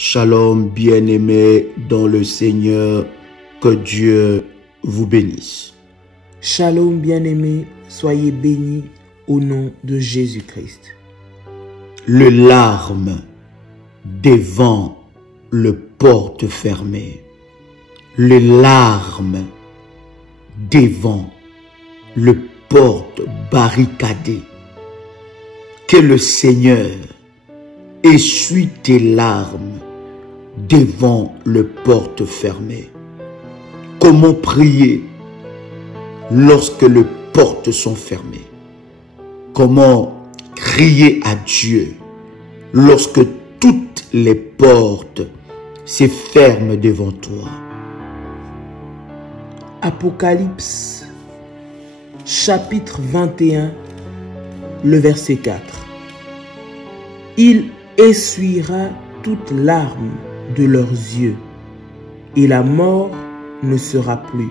Shalom, bien-aimés dans le Seigneur, que Dieu vous bénisse. Shalom, bien-aimés, soyez bénis au nom de Jésus-Christ. Le larme devant le porte fermée. Le larme devant le porte barricadé. Que le Seigneur essuie tes larmes devant le porte fermé. Comment prier lorsque les portes sont fermées? Comment crier à Dieu lorsque toutes les portes se ferment devant toi? Apocalypse, chapitre 21, le verset 4. Il essuiera toute larme de leurs yeux, et la mort ne sera plus.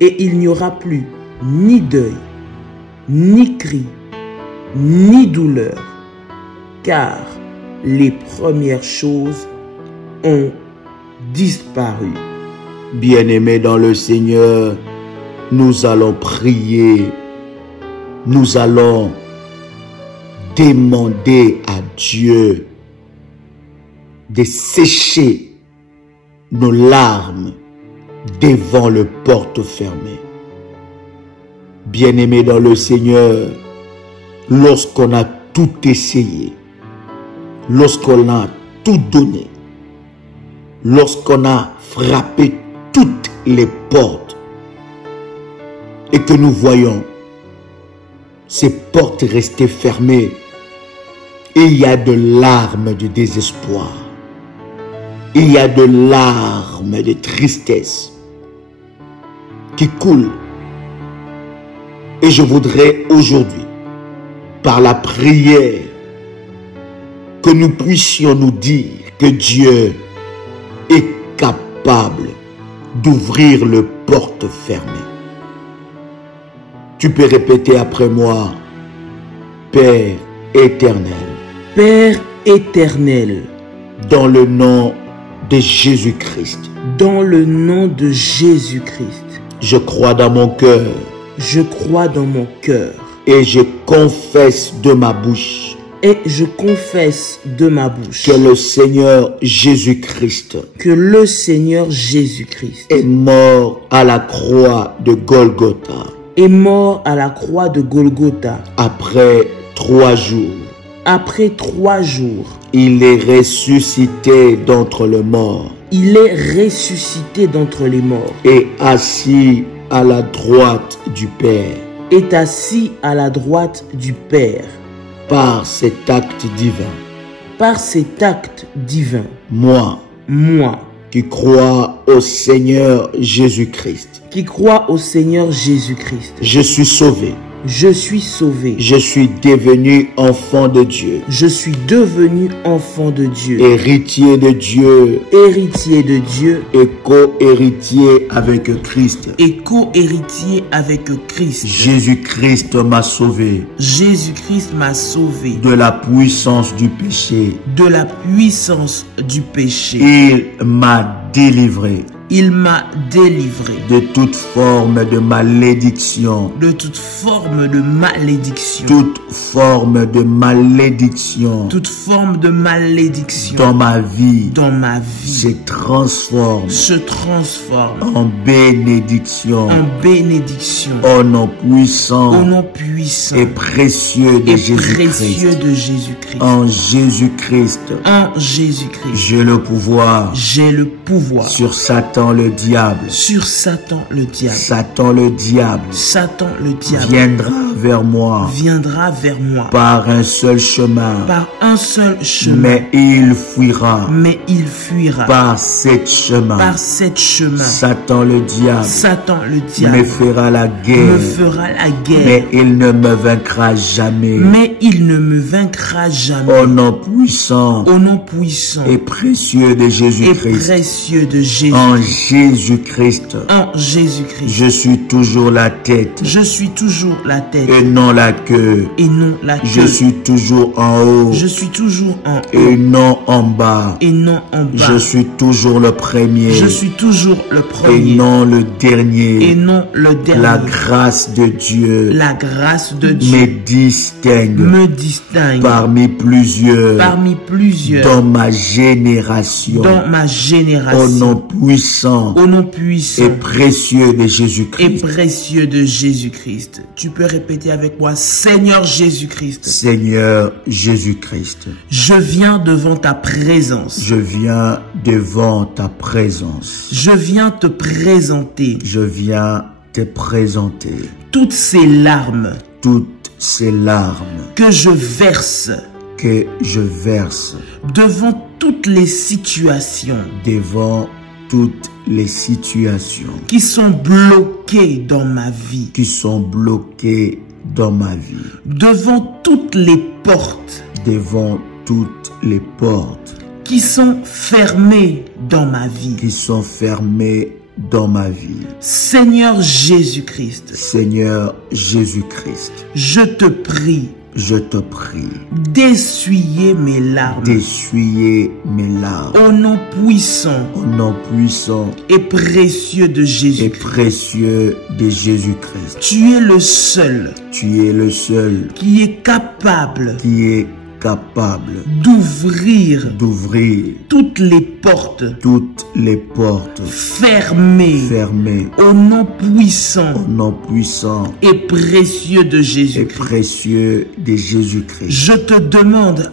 Et il n'y aura plus ni deuil, ni cri, ni douleur, car les premières choses ont disparu. Bien-aimés dans le Seigneur, nous allons prier, nous allons demander à Dieu de sécher nos larmes devant le porte fermé. Bien-aimés dans le Seigneur, lorsqu'on a tout essayé, lorsqu'on a tout donné, lorsqu'on a frappé toutes les portes et que nous voyons ces portes rester fermées, et il y a de larmes de désespoir, il y a de larmes de tristesse qui coulent. Et je voudrais aujourd'hui, par la prière, que nous puissions nous dire que Dieu est capable d'ouvrir le porte fermé. Tu peux répéter après moi: Père éternel. Père éternel, dans le nom de Jésus-Christ. Dans le nom de Jésus-Christ. Je crois dans mon cœur. Je crois dans mon cœur. Et je confesse de ma bouche. Et je confesse de ma bouche. Que le Seigneur Jésus-Christ. Que le Seigneur Jésus-Christ. Est mort à la croix de Golgotha. Est mort à la croix de Golgotha. Après 3 jours. Après 3 jours. Il est ressuscité d'entre les morts. Il est ressuscité d'entre les morts. Et assis à la droite du Père. Est assis à la droite du Père. Par cet acte divin. Par cet acte divin. Moi. Qui crois au Seigneur Jésus-Christ. Qui croit au Seigneur Jésus-Christ. Je suis sauvé. Je suis sauvé. Je suis devenu enfant de Dieu. Je suis devenu enfant de Dieu. Héritier de Dieu. Héritier de Dieu. Et co-héritier avec Christ. Et co-héritier avec Christ. Jésus-Christ m'a sauvé. Jésus-Christ m'a sauvé. De la puissance du péché. De la puissance du péché. Il m'a délivré. Il m'a délivré de toute forme de malédiction. De toute forme de malédiction. Toute forme de malédiction. Toute forme de malédiction. Dans ma vie. Dans ma vie. Se transforme. Se transforme. En bénédiction. En bénédiction. Au nom puissant. Au nom puissant. Et précieux de Jésus-Christ. Précieux de Jésus-Christ. En Jésus-Christ. En Jésus-Christ. J'ai le pouvoir. J'ai le pouvoir. Sur Satan le diable. Sur Satan le diable. Satan le diable. Satan le diable. Viendra vers moi. Viendra vers moi. Par un seul chemin. Par un seul chemin. Mais il fuira. Mais il fuira. Par 7 chemins. Par 7 chemins. Satan le diable. Satan le diable. Me fera la guerre. Me fera la guerre. Mais il ne me vaincra jamais. Mais il ne me vaincra jamais. Au nom puissant. Au nom puissant. Et précieux de Jésus-Christ. Et précieux de Jésus. En Jésus-Christ, En Jésus-Christ. je suis toujours la tête Je suis toujours la tête et non la queue. et non la queue. Je suis toujours en haut Je suis toujours en haut et non en bas. et non en bas. Je suis toujours le premier Je suis toujours le et premier non le et dernier. non le dernier. La grâce de Dieu La grâce de me Dieu distingue me distingue parmi plusieurs parmi plusieurs dans ma génération. dans ma Au nom génération. puissant Au nom et puissant précieux de et Jésus-Christ. précieux de Jésus-Christ. Tu peux répéter avec moi, Seigneur Jésus-Christ, Seigneur Jésus-Christ, je viens devant ta présence. je viens devant ta présence. Je viens te présenter Je viens te présenter toutes ces larmes toutes ces larmes que je verse que je verse devant toutes les situations devant toutes les situations qui sont bloquées dans ma vie, qui sont bloquées dans ma vie, devant toutes les portes devant toutes les portes qui sont fermées dans ma vie. qui sont fermées dans ma vie. Seigneur Jésus-Christ, Seigneur Jésus-Christ, je te prie je te prie d'essuyer mes larmes d'essuyer mes larmes au nom puissant au nom puissant et précieux de et Jésus-Christ. précieux de Jésus-Christ. Tu es le seul Tu es le seul qui est capable qui est capable d'ouvrir d'ouvrir toutes les portes toutes les portes fermées fermées au nom puissant au nom puissant et précieux de et Jésus-Christ. précieux de Jésus-Christ. Je te demande,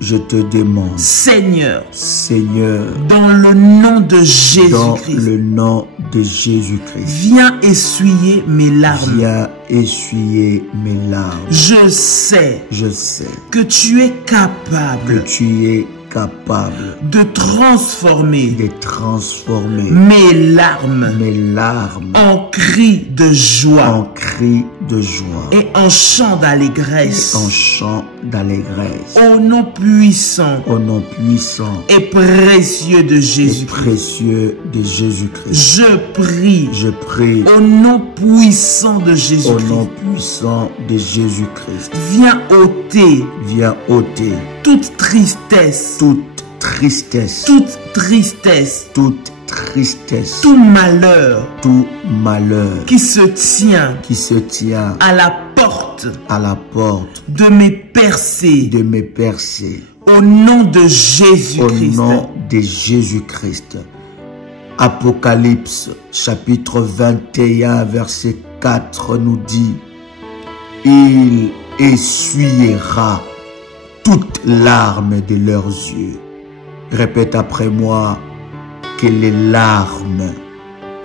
Je te demande, Seigneur, Seigneur, dans le nom de dans Jésus-Christ, le nom de Jésus-Christ, viens essuyer mes larmes. viens essuyer mes larmes. Je sais Je sais que tu es que capable tu es capable de transformer de transformer mes larmes mes larmes en cris de en joie cris de joie et en chant d'allégresse. en chant d'allégresse. Au nom puissant Au nom puissant et précieux de et Jésus-Christ, précieux de Jésus-Christ, je prie je prie au nom puissant de au Jésus-Christ, nom puissant de Jésus-Christ. viens ôter Viens ôter toute tristesse, toute tristesse, toute tristesse, toute tristesse, tout malheur tout malheur qui se tient qui se tient à la porte à la porte de mes percées. de mes percées. Au nom de Au Jésus-Christ, nom de Jésus-Christ. Apocalypse chapitre 21 verset 4 nous dit: il essuiera toutes larmes de leurs yeux. Répète après moi: que les larmes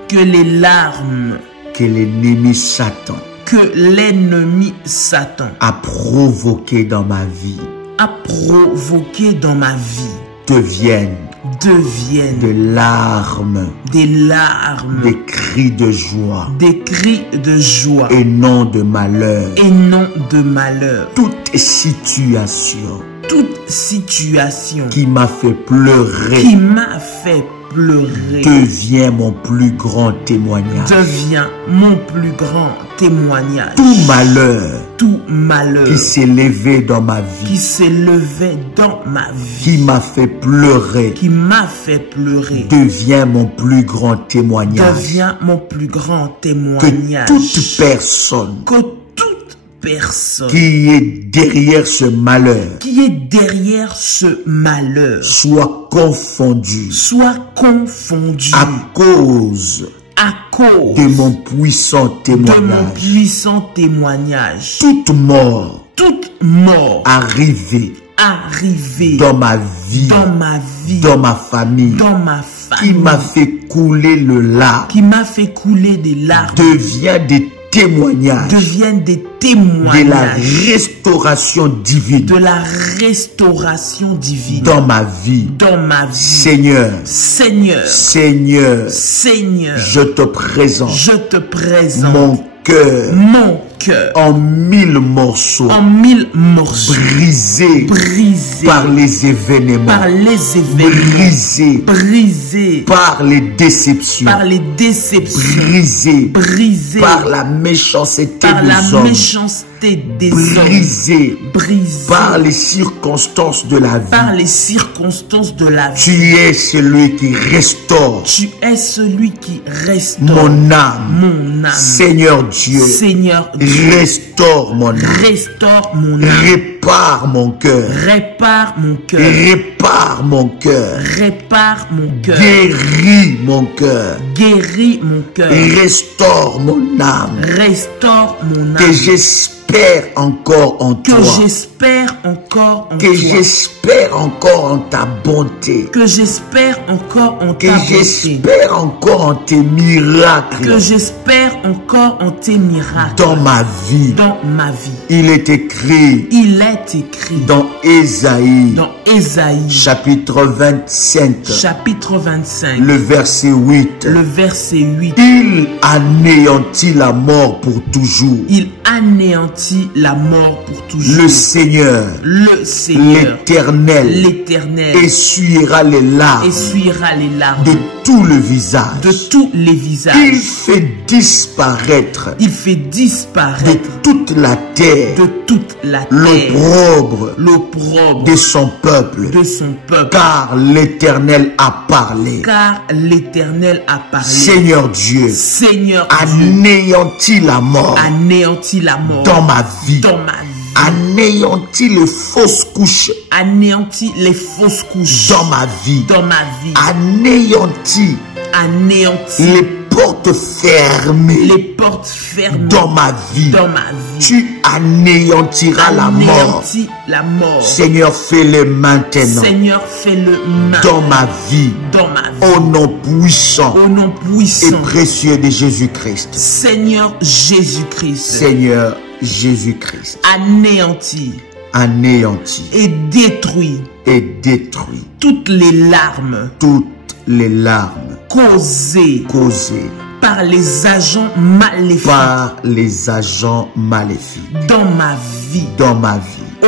que les larmes que l'ennemi Satan que l'ennemi Satan a provoquées dans ma vie a provoqué dans ma vie deviennent deviennent des larmes, des larmes, des cris de joie des cris de joie et non de malheur. et non de malheur. Toute situation Toute situation qui m'a fait pleurer qui m'a fait pleurer devient mon plus grand témoignage. devient mon plus grand témoignage. Tout malheur Tout malheur qui s'est levé dans ma qui vie, s'est levé dans ma qui vie, m'a fait pleurer, qui m'a fait pleurer, devient mon plus grand témoignage. devient mon plus grand Que témoignage. toute personne Que toute personne qui est derrière ce malheur qui est derrière ce malheur soit confondue soit confondue à cause à cause de mon puissant de mon témoignage. puissant témoignage. Toute mort Toute mort arrivée arrivée dans ma vie, dans ma vie, dans ma famille, dans ma qui famille, m'a fait couler le lard, qui m'a fait couler des larmes, devient des témoignages deviennent des de la témoignages restauration divine de la restauration divine dans ma vie. dans ma vie. Seigneur, Seigneur, Seigneur, Seigneur, je te présente je te présente mon cœur, mon cœur en 1000 morceaux, en 1000 morceaux, brisé brisé par les événements, par les événements, brisé brisé par les déceptions, par les déceptions, brisé brisé par la méchanceté par la des hommes, méchanceté des hommes, brisé brisé par les circonstances de la vie. par les circonstances de la vie. Tu es celui qui restaure Tu es celui qui restaure mon âme. mon âme. Seigneur Dieu, Seigneur Dieu, restaure mon âme. restaure mon âme. Répare mon cœur. Répare mon cœur. Répare mon cœur. Répare mon cœur. Guéris mon cœur. Guéris mon cœur. Restaure mon âme. Restaure mon Que âme. j'espère encore en Que toi. j'espère encore en Que toi. j'espère encore en ta bonté. Que j'espère encore en Que ta bonté. j'espère encore en tes miracles. Que j'espère encore en tes miracles. Dans ma vie. Dans ma vie. Il est écrit Il est écrit dans Ésaïe, dans Ésaïe, chapitre 25, chapitre 25, le verset 8. le verset 8. Il anéantit la mort pour toujours. Il anéantit la mort pour toujours. Le Seigneur, Le Seigneur, l'Éternel, l'Éternel, essuiera les larmes essuiera les larmes de tout le visage. de tous les Il visages. fait disparaître Il fait de disparaître toute la terre de toute la terre l'opprobre l'opprobre de son peuple. de son peuple. Car l'Éternel a parlé. Car l'Éternel a parlé. Seigneur Dieu, Seigneur Dieu, anéantis la mort anéantit la mort dans ma vie. dans ma vie. Anéantis les fausses couches Anéantit les fausses couches dans ma vie. dans ma vie. Anéantis Anéantit les portes fermées les portes fermées dans ma vie. dans ma vie. Tu anéantiras la mort. Anéantis la mort. Seigneur, fais-le maintenant Seigneur, fais-le dans maintenant ma vie. dans ma vie. Au nom puissant Au nom et puissant, précieux de Jésus-Christ. Seigneur Jésus-Christ, Seigneur Jésus-Christ, anéantis anéantis et détruis et détruis toutes les larmes toutes les larmes causées causées par les agents maléfiques par les agents maléfiques dans ma vie. dans ma vie.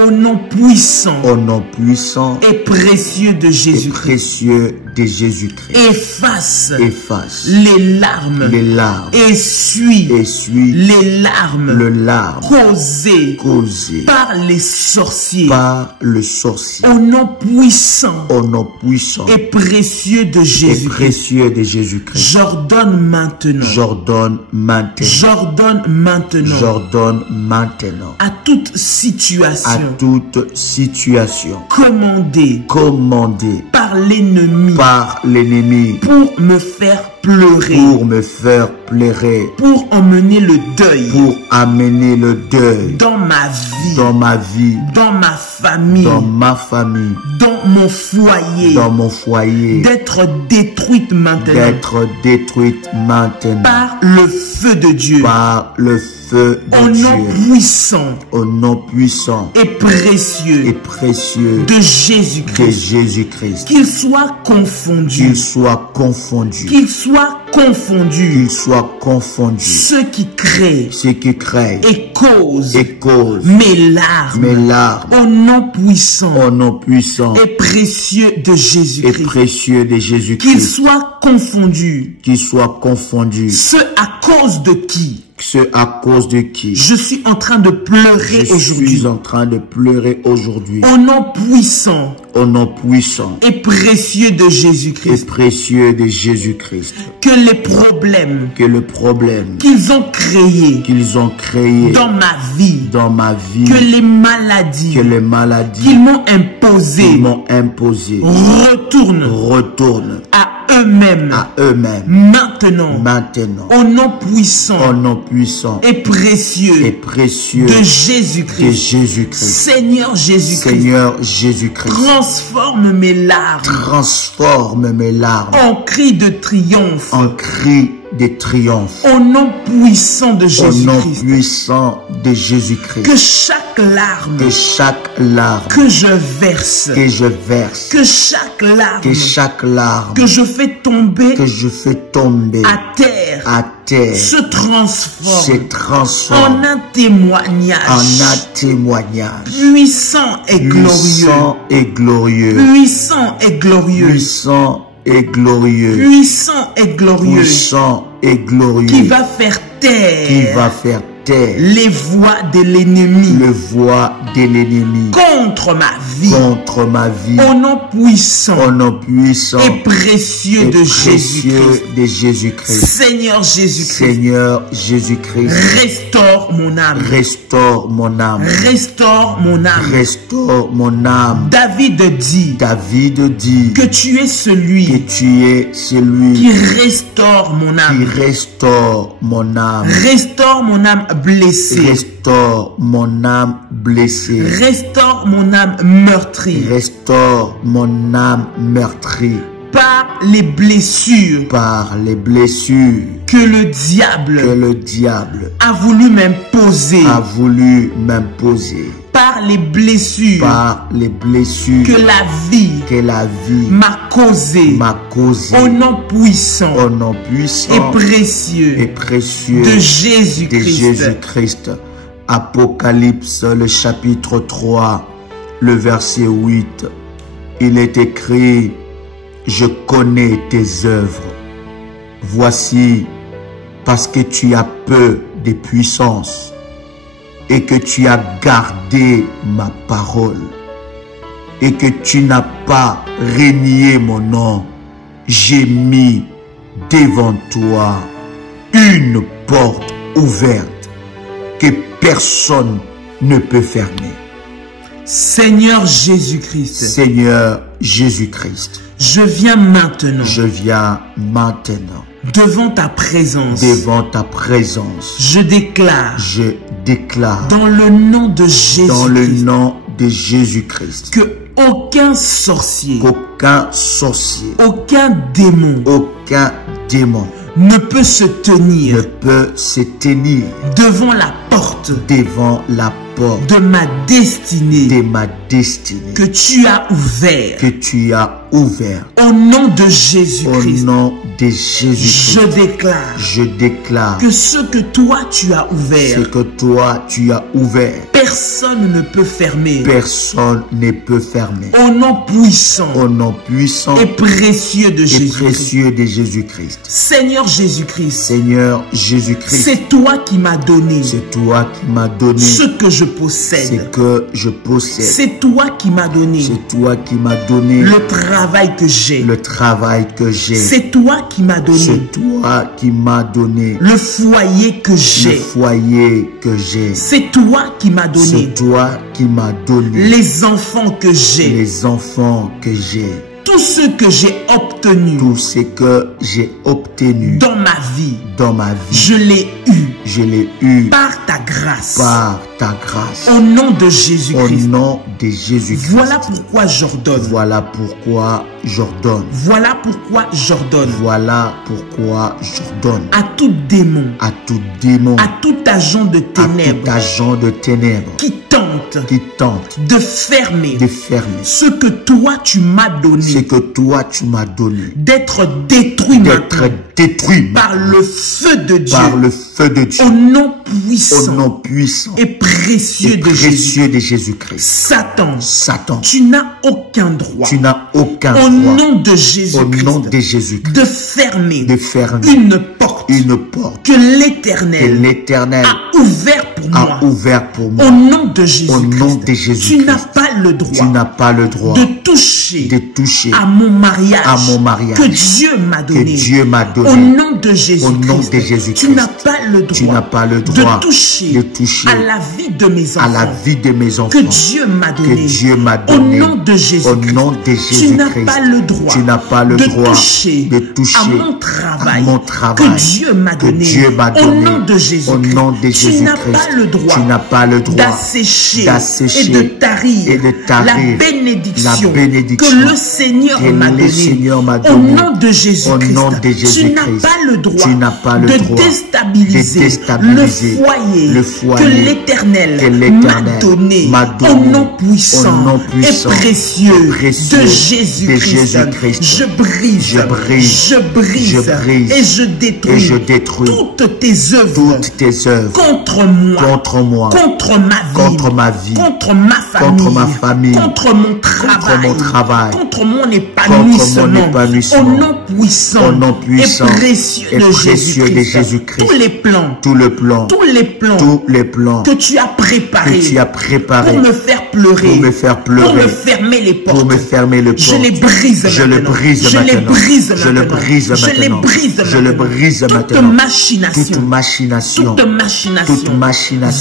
Au nom puissant Au nom puissant et précieux de et Jésus-Christ, précieux de Jésus-Christ, efface efface les larmes, les larmes, essuie essuie les larmes le larme causées causé par les sorciers. par le sorcier. Au nom puissant Au nom puissant et précieux de et Jésus-Christ, précieux de Jésus-Christ, j'ordonne maintenant, j'ordonne maintenant, j'ordonne maintenant j'ordonne maintenant à toute à situation toute situation commandée commandée par l'ennemi par l'ennemi pour me faire pleurer, pour me faire pleurer, pour emmener le deuil pour amener le deuil dans ma vie, dans ma vie, dans ma famille, dans ma famille, dans mon foyer, dans mon foyer, d'être détruite maintenant d'être détruite maintenant par le feu de Dieu. par le feu Au de nom Dieu. puissant Au nom puissant et précieux et précieux de de Jésus-Christ, Jésus-Christ, qu'il soit confondu, qu'il soit confondu, qu'il soit confondu, qu'il soit confondu, ceux qui créent ceux qui craignent et causent et causent mes larmes, mes larmes. au nom puissant Au nom puissant et précieux de et Jésus-Christ, précieux de qu'il Jésus-Christ, soit confondu, qu'il soit confondu, ceux à cause de qui ce à cause de qui je suis en train de pleurer je aujourd'hui, suis en train de pleurer aujourd'hui. au nom puissant Au nom puissant et précieux de et Jésus-Christ, précieux de Jésus-Christ, que les problèmes que le problème qu'ils ont créés qu'ils ont créé dans ma vie, dans ma vie, que les maladies que les maladies qu'ils m'ont qu'ils imposées m'ont imposées retournent retournent à eux-mêmes à eux-mêmes maintenant, maintenant. au nom Au puissant nom puissant et et précieux précieux de de Jésus-Christ. Jésus-Christ. Seigneur Jésus-Christ, Seigneur Jésus-Christ, transforme mes larmes transforme mes larmes en cris de triomphe en cris de triomphe. Au nom puissant de Au nom Jésus-Christ. puissant de Jésus-Christ. Que chaque larme Que chaque larme que je verse, que je verse, que chaque larme que chaque larme que je fais tomber que je fais tomber à terre à terre se transforme se transforme en un témoignage en un témoignage puissant et glorieux. puissant et glorieux. Puissant et glorieux. Puissant et glorieux. Puissant et glorieux. Puissant et glorieux. Qui va faire taire. Qui va faire taire les voix de l'ennemi. le voix de l'ennemi Contre ma vie. contre ma vie. Au nom puissant. Au nom puissant et précieux de Jésus-Christ. de Jésus-Christ. Seigneur Jésus-Christ. Seigneur Jésus-Christ. Restaure mon âme. Restaure mon âme. Restaure mon âme. Restaure mon âme. David dit. David dit que tu es celui. Que tu es celui qui restaure mon âme. Qui restaure mon âme. Restaure mon âme blessée. Restaure mon âme blessée. Restaure mon âme meurtrie. Restaure mon âme meurtrie. Par les blessures. Par les blessures. Que le diable. A voulu m'imposer. A voulu m'imposer. Par les blessures. Par les blessures. Que la vie. M'a causé. Au nom puissant. Au nom puissant. Et précieux. De Jésus-Christ. Apocalypse, le chapitre 3, le verset 8. Il est écrit: je connais tes œuvres. Voici, parce que tu as peu de puissance et que tu as gardé ma parole et que tu n'as pas renié mon nom, j'ai mis devant toi une porte ouverte que personne ne peut fermer. Seigneur Jésus-Christ. Seigneur Jésus-Christ. Je viens maintenant. Je viens maintenant. Devant ta présence. Devant ta présence. Je déclare. Je déclare. Dans le nom de Jésus-Christ. Dans le nom de Jésus-Christ. Que aucun sorcier. Aucun sorcier. Aucun démon. Aucun démon. Ne peut se tenir. Ne peut se tenir. Devant la porte. Devant la porte. De ma destinée. De ma destinée. Que tu as ouvert. Que tu as ouvert. Au nom de Jésus-Christ. Au nom de Jésus-Christ. Je déclare. Que ce que toi tu as ouvert. Ce que toi tu as ouvert. Personne ne peut fermer. Personne ne peut fermer. Au nom puissant. Au nom puissant. Et précieux de Jésus-Christ. Seigneur Jésus-Christ. Seigneur Jésus-Christ. C'est toi qui m'as donné. C'est toi qui m'as donné. Ce que je possède. Ce que je possède. C'est toi qui m'as donné. C'est toi qui m'as donné. Le travail que j'ai. Le travail que j'ai. C'est toi qui m'as donné. C'est toi qui m'as donné. Le foyer que j'ai. Le foyer que j'ai. C'est toi qui m'as donné. C'est toi qui m'as donné. Les enfants que j'ai. Les enfants que j'ai. Tout ce que j'ai obtenu. Tout ce que j'ai obtenu. Dans ma vie. Dans ma vie. Je l'ai eu. Je l'ai eu. Par ta grâce. Par ta grâce. Au nom de Jésus-Christ. Au nom de Jésus-Christ. Voilà pourquoi j'ordonne. Voilà pourquoi j'ordonne. Voilà pourquoi j'ordonne. Voilà pourquoi j'ordonne. À tout démon. À tout démon. À tout agent de ténèbres. À tout agent de ténèbres. Qui tente de fermer ce que toi tu m'as donné. Ce que toi tu m'as donné. D'être détruit par le feu de Dieu. Par le feu de Dieu. Au nom puissant. Au nom puissant. Et précieux de Jésus-Christ. Satan. Tu n'as aucun droit. Tu n'as aucun droit. Au nom de Jésus-Christ. Au nom de Jésus-Christ. De fermer. Une porte. Que l'Éternel a ouvert pour moi. Au nom de Jésus-Christ. Tu n'as pas le droit. De toucher. À mon mariage. Que Dieu m'a donné. Au nom de Jésus-Christ. Tu n'as pas le droit. De toucher. À la vie de mes enfants. Que Dieu m'a donné. Au nom de Jésus-Christ. Tu n'as pas le droit. De toucher. À mon travail. Que Dieu Dieu m'a donné. Au nom de Jésus-Christ. Tu n'as pas le droit d'assécher et de tarir la bénédiction que le Seigneur m'a donnée. Au nom de Jésus-Christ. Tu n'as pas le droit de déstabiliser le foyer que l'Éternel m'a donné. Au nom puissant et précieux de Jésus-Christ. Je brise et je détruis toutes tes œuvres contre moi, contre ma vie, contre ma famille, contre mon travail, contre mon épanouissement. Au nom puissant et précieux de Jésus-Christ. Tous les plans que tu as préparés pour me faire pleurer, pour me fermer les portes, je les brise maintenant. Toute machination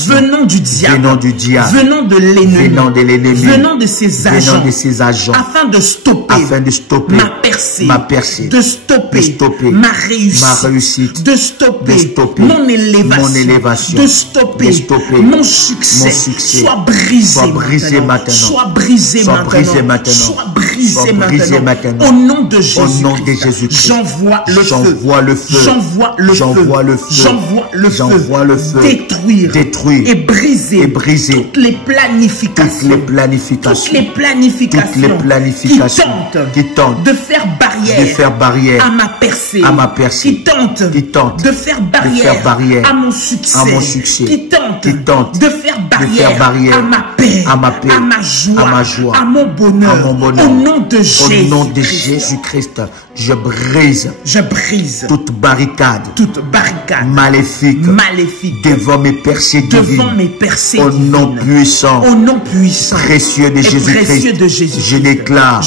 venant du diable, venant de l'ennemi, venant de ses agents, afin de stopper ma percée, de stopper ma réussite, de stopper mon élévation, de stopper mon succès, soit brisé maintenant, soit brisé maintenant. Au nom de Jésus, j'envoie le feu, détruire et briser toutes les planifications qui tentent de faire barrière à ma percée, qui tentent de faire barrière à mon succès, qui tentent de faire barrière à ma paix, à ma joie, à mon bonheur. Au nom de Jésus-Christ, je brise toute barricade maléfique devant mes percées divines. Au nom puissant, précieux de Jésus-Christ, je déclare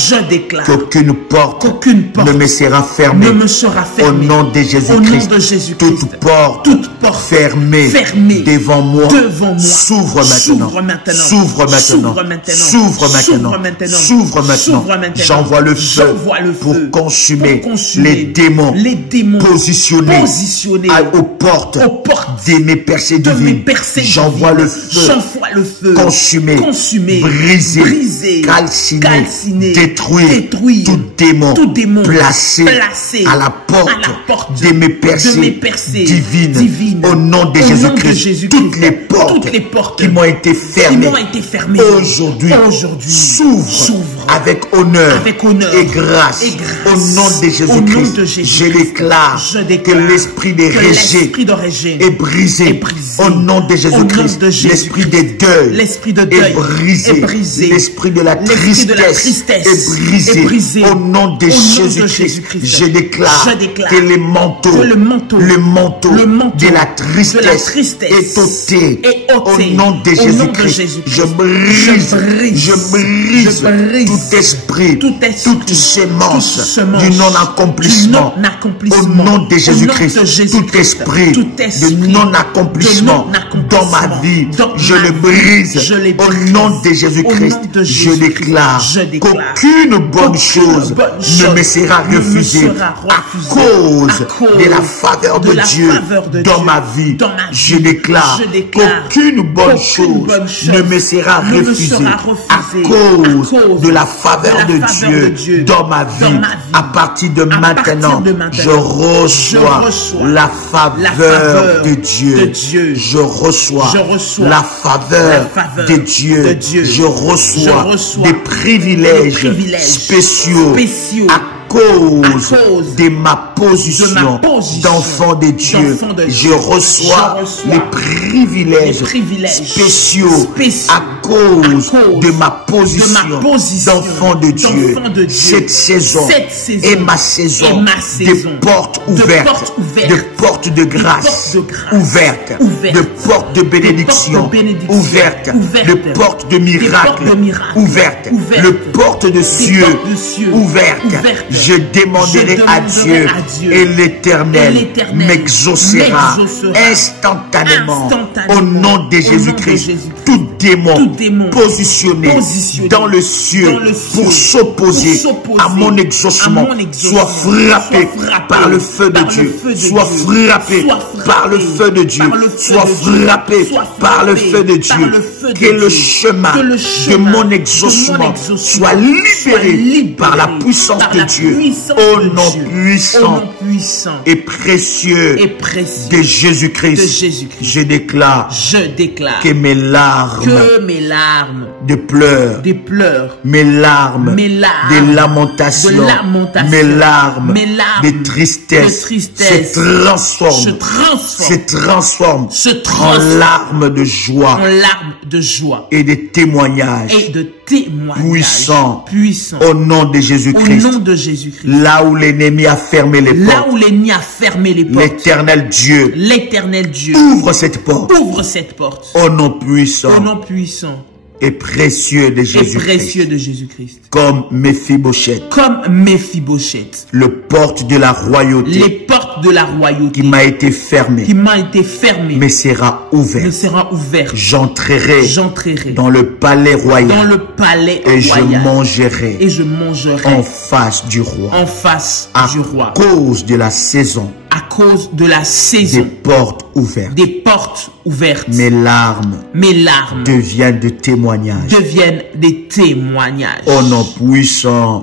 qu'aucune porte ne me sera fermée. Au nom de Jésus-Christ, toute porte fermée devant moi s'ouvre maintenant. J'envoie le feu pour consumer les démons positionnés aux portes de mes percées divines. J'envoie le feu consumer, briser, calciner, détruire tout démon placé à la porte de mes percées divines. Au nom de Jésus-Christ, toutes les portes qui m'ont été fermées aujourd'hui s'ouvrent avec honneur et grâce. Au nom de Jésus-Christ, je déclare que l'esprit de rejet est brisé. Au nom de Jésus-Christ, l'esprit de deuil est brisé. L'esprit de la tristesse est brisé. Au nom de Jésus-Christ, je déclare que le manteau de la tristesse est ôté. Au nom de Jésus-Christ, je brise tout esprit, toute sémence du non-accomplissement. Au nom de Jésus-Christ, tout esprit de non-accomplissement dans ma vie, je le brise. Au nom de Jésus-Christ, je déclare qu'aucune bonne chose ne me sera refusée à cause de la faveur de Dieu dans ma vie. Je déclare qu'aucune bonne chose ne me sera refusée à cause de la faveur de Dieu dans ma vie. À partir de maintenant, je reçois la faveur de Dieu. Je reçois la faveur de Dieu. Je reçois des privilèges spéciaux à cause de ma position d'enfant de Dieu. Je reçois les privilèges spéciaux à cause de ma position d'enfant de Dieu. Cette saison est ma saison de portes ouvertes, de portes de grâce ouvertes, de portes de bénédiction ouvertes, de portes de miracles ouvertes, de portes de cieux ouvertes. Je demanderai à Dieu Et l'Éternel m'exaucera instantanément. Au nom de Jésus-Christ, tout démon positionné dans le ciel pour s'opposer à mon exaucement soit frappé par le feu de Dieu. Soit frappé par le feu de Dieu. Soit frappé par le feu de Dieu. Que le chemin de mon exaucement soit libéré par la puissance de Dieu. Au nom puissant et précieux de Jésus-Christ, je déclare que mes larmes de pleurs, mes larmes de lamentation, mes larmes de tristesse se transforment en larmes de joie et de témoignages puissants au nom de Jésus-Christ. Là où l'ennemi a fermé les portes, l'Éternel Dieu ouvre cette porte au nom puissant et précieux de Jésus-Christ. Comme Méphibosheth. Le porte de la royauté. Les portes de la royauté. Qui m'a été fermée. Mais sera ouverte. J'entrerai dans le palais royal. Et je mangerai. En face du roi. À cause de la saison. Des portes ouvertes. Mes larmes deviennent des témoignages. Au nom puissant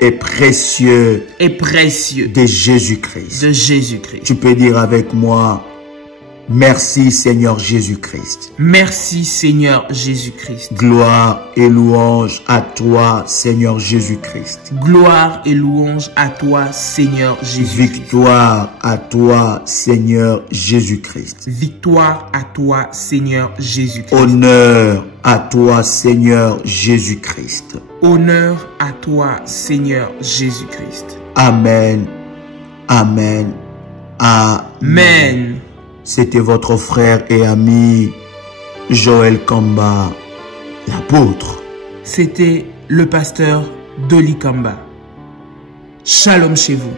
et précieux de Jésus-Christ. Tu peux dire avec moi: merci Seigneur Jésus-Christ. Merci Seigneur Jésus-Christ. Gloire et louange à toi Seigneur Jésus-Christ. Gloire et louange à toi Seigneur Jésus-Christ. Victoire à toi Seigneur Jésus-Christ. Victoire à toi Seigneur Jésus-Christ. Honneur à toi Seigneur Jésus-Christ. Honneur à toi Seigneur Jésus-Christ. Amen. Amen. Amen. C'était votre frère et ami Joël Kamba, l'apôtre. C'était le pasteur Dolly Kamba. Shalom chez vous.